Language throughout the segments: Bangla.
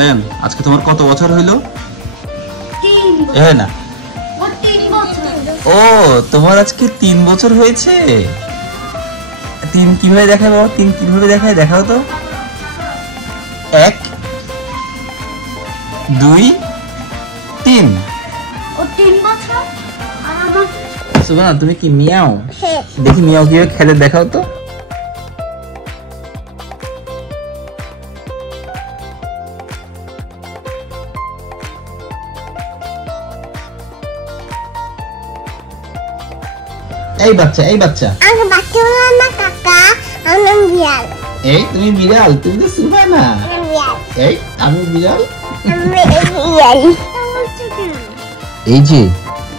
সায়ান, আজকে তোমার কত বছর হইলো? 3 হ্যাঁ না, ও 3 বছর। ও তোমার আজকে 3 বছর হয়েছে। 3 কিভাবে দেখায় বাবা? 3 কিভাবে দেখায়? দেখাও তো। 1 2 3। ও 3 বছর আর আমার সুবহান, তুমি কি মিয়াও? হ্যাঁ। দেখি মিয়াও কিভাবে খেলে, দেখাও তো। এই বাচ্চা, এই বাচ্চা, আমি বাচ্চা না কাকা, আমি বিড়াল। এই তুমি বিড়াল, তুমি তো সুবহানা। আমি বিড়াল, এই আমি বিড়াল। আমি বিড়াল। এই যে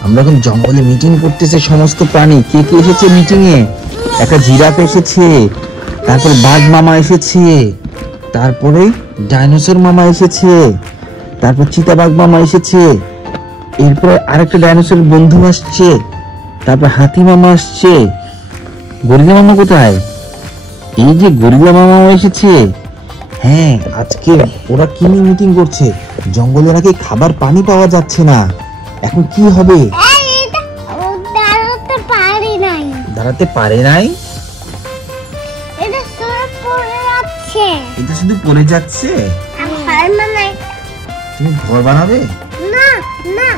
আমরা এখন জঙ্গলে মিটিং করতেছে, সমস্ত প্রাণী। কে কে এসেছে মিটিং এ? একটা জিরাফ এসেছে, তারপর বাঘ মামা এসেছে, তারপরে ডাইনোসর মামা এসেছে, তারপর চিতাবাঘ মামা এসেছে, এরপর আরেকটা ডাইনোসর বন্ধু আসছে, তারপর হাতি মামা আসছে। গরিলা মামা কোথায়? এই যে গরিলা মামা এসেছে। হ্যাঁ, আজকে ওরা কি নিয়ে মিটিং করছে? জঙ্গলে নাকি খাবার পানি পাওয়া যাচ্ছে না, এখন কি হবে? দাঁড়াতে পারি নাই, দাঁড়াতে পারে নাই, এটা সব পড়ে যাচ্ছে। এটা শুধু পড়ে যাচ্ছে। আমি ঘর বানাই। তুমি ঘর বানাবে? না না,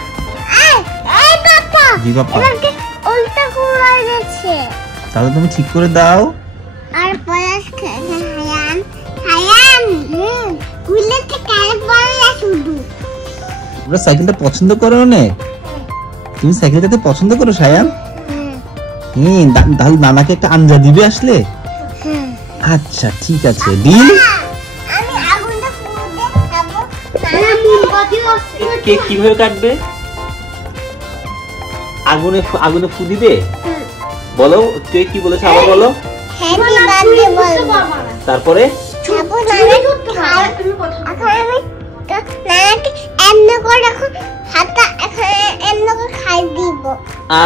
এই এই বাবা, জি বাবা। এটাকে উল্টা করে গেছে। তাহলে তুমি ঠিক করে দাও। আর পলাশ খেতে হায়ান হায়ান গুলেতে কালে পড়ে শুধু। তোমরা সাইকেলটা পছন্দ করো অনেক? তুমি সাইকেলটাতে পছন্দ করো সায়ান? তাহলে নানাকে একটা আঞ্জা দিবে আসলে? আচ্ছা ঠিক আছে, ডিল। আমি আগুনটা ফুটে খাবো। নানা মোমবাতি আছে। কেক কিভাবে কাটবে? আগুনে ফু দিবে? বলো, কেক কি বলেছে আবার বলো। হ্যাপি বার্থডে বলবো। তারপরে খাবো নানা খাও তুমি কথা। এখন আমি নানাকে এমনি করে এখন হাতটা এখন এমনি করে খাই দিব।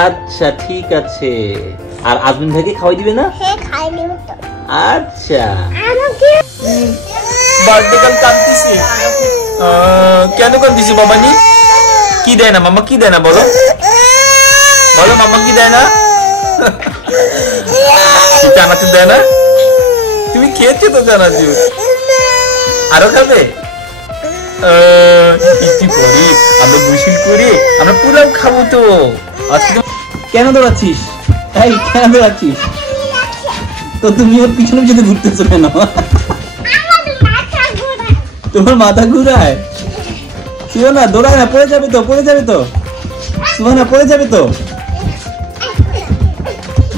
আচ্ছা ঠিক আছে। আর আজমিন ভাইকে খাওয়াই দিবে না? হ্যাঁ খাই দিব তো। আচ্ছা। আমাকে বার্থডে কাল কাঁদতেছি। কেন কাঁদতেছি মামানি? কি দেয় না মামা? কি দেয় না বলো? বলো মামা কি দেয় না? কি চানাচুর দেয় না? তুমি খেয়েছো তো চানাচুর, আরো খাবে? কি করি আমরা, গুছিল করি আমরা, পুলাও খাবো তো আজকে। কেন দৌড়াচ্ছিস? এই কেন দৌড়াচ্ছিস? তো তুমি ওর পিছনে পিছনে ঘুরতেছো কেন? তোমার মাথা ঘুরায়? সুবহানা, দৌড়ায় না, পড়ে যাবে তো, পড়ে যাবে তো। সুবহানা, পড়ে যাবে তো।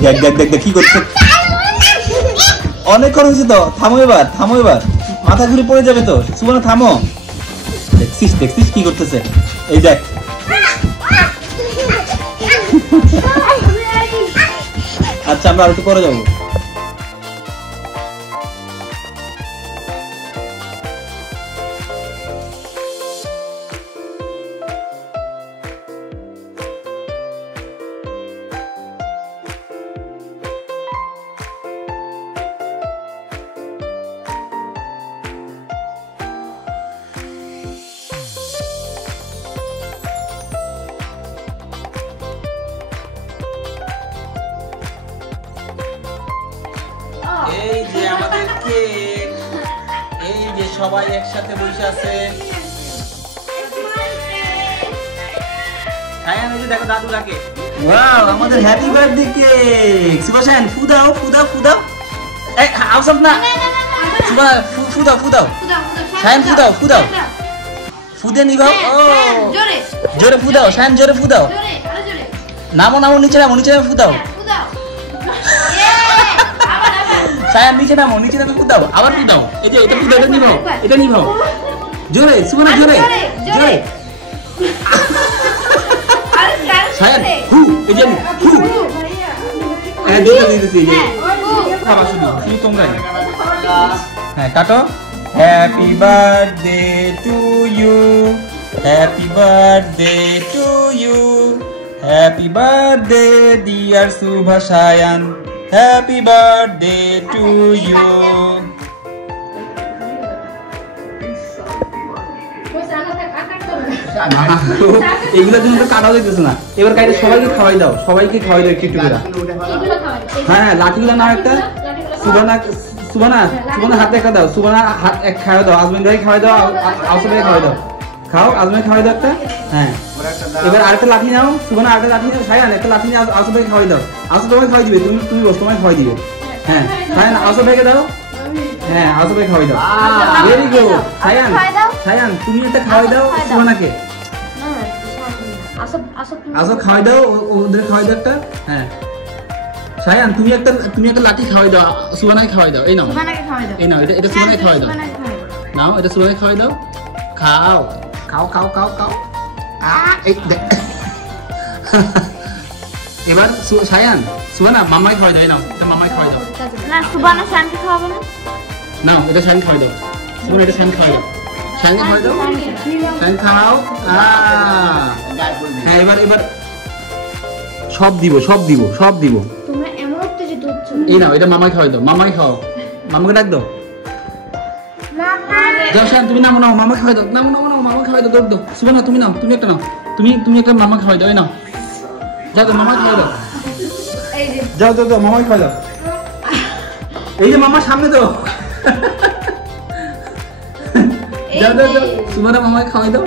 দেখ দেখ দেখ দেখ কি করছে। অনেকক্ষণ হয়েছে তো, থামো এবার, থামো এবার, মাথা ঘুরে পড়ে যাবে তো। সুবহানা থামো। দেখছিস দেখছিস কি করতেছে? এই দেখ। আচ্ছা আমরা আর একটু পরে যাবো। এই যে আমাদের কেক, এই যে সবাই একসাথে বসে আছে। সায়ান, এই যে দেখো দাদু ডাকে। ওয়াও, আমাদের হ্যাপি বার্থডে কেক। সুবহান, ফু দাও, ফু দাও, ফু দাও। এই আওসাব না। সুবহান, ফু দাও, ফু দাও। সায়ান, ফু দাও, ফু দাও। ফু দে নিভাও। ও জোরে জোরে ফু দাও। সায়ান, জোরে ফু দাও। জোরে, আরো জোরে। নামো নামো, নিচে নামো, নিচে নামো, ফু দাও। ফু দাও। সায়ান, নিচে নামো, নিচে নামো, ফু দাও। আবার ফু দাও। এই যে এটা ফু দাও, এটা নিভাও, এটা নিভাও। জোরে, সুবহান, জোরে জোরে। সায়ান, হু, এই যে হু। হ্যাঁ, দুটো দিয়ে দিছি। এই যে খাবা শুধু, শুধু তোমরাই। হ্যাঁ, কাটো। Happy birthday to you, happy birthday to you, happy birthday dear Shubha Sayan, happy birthday to you. এগুলোর জন্য তো কাটাও দিতেছে না। এবার কাইটে সবাইকে খাওয়াই দাও, সবাইকে খাওয়াই দাও একটু একটু করে। হ্যাঁ হ্যাঁ, লাঠিগুলো নাও একটা। সুবানা সুবানা সুবানা হাতে একটা দাও, সুবানা হাত এক খাওয়াই দাও, আজমিন ভাই খাওয়াই দাও, আউসা ভাই খাওয়াই দাও। খাও, আজমিন খাওয়াই দাও একটা। হ্যাঁ, এবার আরেকটা লাঠি নাও, সুবানা আরেকটা লাঠি নাও, সায়ান একটা লাঠি নিয়ে আউসা ভাই খাওয়াই দাও। আউসা তোমায় খাওয়াই দিবে, তুমি বস, তোমায় খাওয়াই দিবে। হ্যাঁ সায়ান আউসা ভাইকে দাও। হ্যাঁ আউসা ভাই খাওয়াই দাও। Very good. সায়ান সায়ান তুমি একটা খাওয়াই দাও সুবানাকে। আসো খাওয়াই দাও, ওদের খাওয়াই দাও একটা। হ্যাঁ সায়ান তুমি একটা লাঠি খাওয়াই দাও, সুবানাকে খাওয়াই দাও। এই নাও, এই নাও, এটা সুবানাকে খাওয়াই দাও। নাও, এটা সুবানাকে খাওয়াই দাও। খাও খাও খাও খাও খাও। এই এবার সায়ান সুবানা মামাই খাওয়াই দাও। এই নাও, এটা মামাই খাওয়াই দাও। না সুবানা শান্তি খাওয়াবে না। নাও, এটা শান খাওয়াই দাও। সুবানা এটা শান খাওয়াই দাও। শানকে খাওয়াই দাও। শান খাও। হ্যাঁ এবার সব দিব, সব দিব, সব দিব। তোমরা এমন উত্তেজিত হচ্ছ। এই নাও, এটা মামাই খাওয়াই দাও। মামাই খাও, মামাকে ডাক দাও। যাও শান, তুমি নাও, নাও মামা খাওয়াই দাও। নাও নাও নাও, মামা খাওয়াই দাও, দৌড় দাও। সুবানা তুমি নাও, তুমি একটা নাও, তুমি একটা মামা খাওয়াই দাও। এই নাও, যাও তো মামা খাওয়াই দাও। যাও যাও যাও, মামাই খাওয়াই দাও। এই যে মামার সামনে তো। যাও যাও যাও, সুবানা মামাকে খাওয়াই দাও।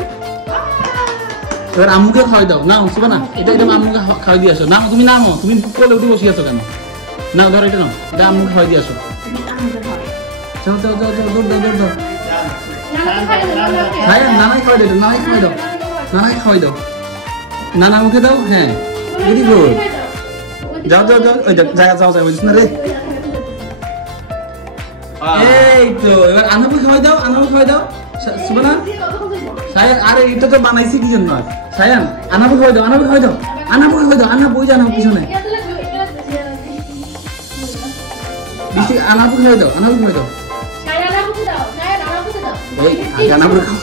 এবার আম্মুকে খাওয়াই দাও। নাও সুবানা, এটা আম্মুকে খাওয়াই দিয়ে আসো। নাও, তুমি নামো, তুমি কোলে উঠে বসে আছো কেন? নাও ধরো, এটা নাও, এটা আম্মুকে খাওয়াই দিয়ে আসো। যাও যাও যাও যাও, দৌড় দাও, দৌড় দাও। হ্যাঁ নানাই খাওয়াই দাও, নানাই খাওয়াই দাও, নানাই খাওয়াই দাও। নানা মুখে দাও। হ্যাঁ ভেরি গুড। যাও যাও যাও, ওই জায়গা যাও যাও, বুঝছ না রে। এই তো এবার আনাবু খাওয়াই দাও, আনাবু খাওয়াই দাও। সুবানা সায়ান, আরে এটা তো বানাইছি কি জন্য? সায়ান আনাবু খাওয়াই দাও, আনাবু খাওয়াই দাও, আনাবু খাওয়াই দাও। আনা বই জানাও পিছনে। বৃষ্টি আনাবু খাওয়াই দাও, আনাবু খাওয়াই দাও। এই আনাবু খাও।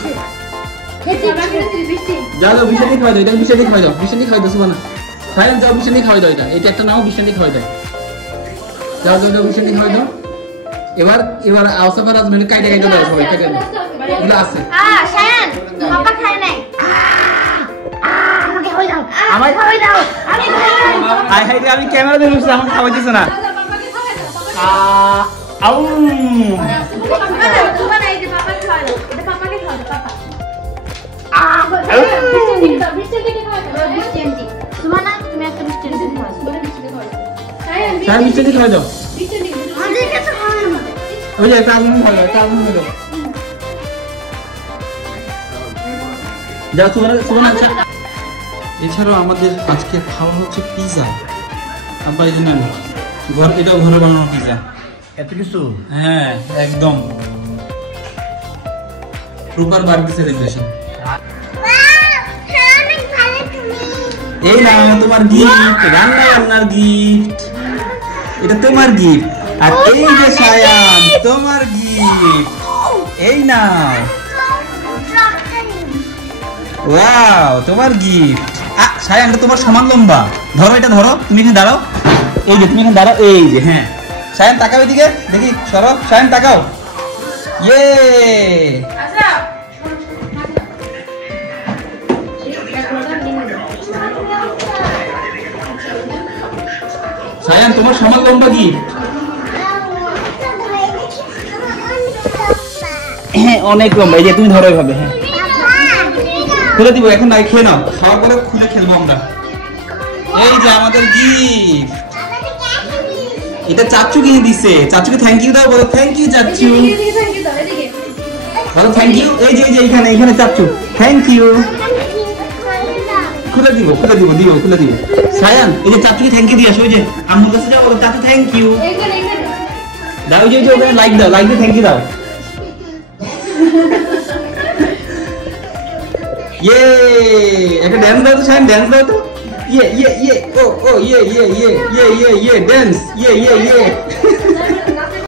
যাও যাও, বিছানি খাওয়াই দাও, এটা বিছানি খাওয়াই দাও, বিছানি খাওয়াই দাও সুবানা। সায়ান যাও, বিছানি খাওয়াই দাও, এটা একটা নাও, বিছানি খাওয়াই দাও। যাও যাও যাও, বিছানি খাওয়াই দাও। এবার আওসাফার আজমিন কাইটা কাইটা দাও, সবাই কাইটা দাও। এগুলো আছে। সায়ান পাপা খায় নাই। আমাকে খাওয়াই দাও, আমাকে খাওয়াই দাও, আমি খাই নাই। আই হাই, আমি ক্যামেরা দিয়ে বসে, আমাকে খাওয়াই দিছ না। আউ সুবানা এই যে পাপাকে খাওয়াই দাও, এটা পাপাকে খাওয়াই দাও, পাপা। সুবানা তুমি একটা মিষ্টি খাওয়াই দাও। সায়ান মিষ্টি খাওয়াই দাও। আমাদের কাছে খাওয়াই না। ওই যে একটা আগুন খাওয়াই দাও, একটা আগুন খাওয়াই দাও। যাও সুবানা। এছাড়াও আমাদের আজকে খাওয়া হচ্ছে পিজা। আব্বা এই জন্য এটাও ঘরে বানানো পিজা। এত কিছু? হ্যাঁ একদম প্রপার বার্থডে সেলিব্রেশন। এই না তোমার গিফট, রান্না বান্নার গিফট, এটা তোমার গিফট। আর এই যে সায়ান তোমার গিফট, এই না ওয়াও তোমার গিফট। সায়ানটা তোমার সমান লম্বা। ধরো, এটা ধরো, তুমি এখানে দাঁড়াও। এই যে তুমি এখানে দাঁড়াও, এই যে। হ্যাঁ সায়ান তাকাও এদিকে, দেখি সরো, সায়ান তাকাও। ইয়ে সায়ান তোমার সমান লম্বা গিফট। হ্যাঁ অনেক লম্বা। এই যে তুমি ধরো এভাবে। হ্যাঁ খুলে দিব, এখন নাই, খেয়ে নাও, খাওয়ার পরে খুলে খেলবো আমরা। এই যে আমাদের গিফট, এটা চাচু কিনে দিছে। চাচুকে থ্যাংক ইউ দাও, বলো থ্যাংক ইউ চাচু, বলো থ্যাংক ইউ। এই যে এখানে চাচু থ্যাংক ইউ। খুলে দিব, খুলে দিব, দিব খুলে দিব। সায়ান এই যে চাচুকে থ্যাংক ইউ দিয়ে আসো। ওই যে আম্মুর কাছে যাও, বলো চাচু থ্যাংক ইউ দাও। যে ওখানে লাইক দাও, লাইক দিয়ে থ্যাংক ইউ দাও। ইয়ে একটা ড্যান্স দাও তো সায়ান, ড্যান্স দাও তো। ইয়ে ইয়ে ইয়ে ও ও ইয়ে ইয়ে ইয়ে ইয়ে ইয়ে ইয়ে ড্যান্স ইয়ে ইয়ে ইয়ে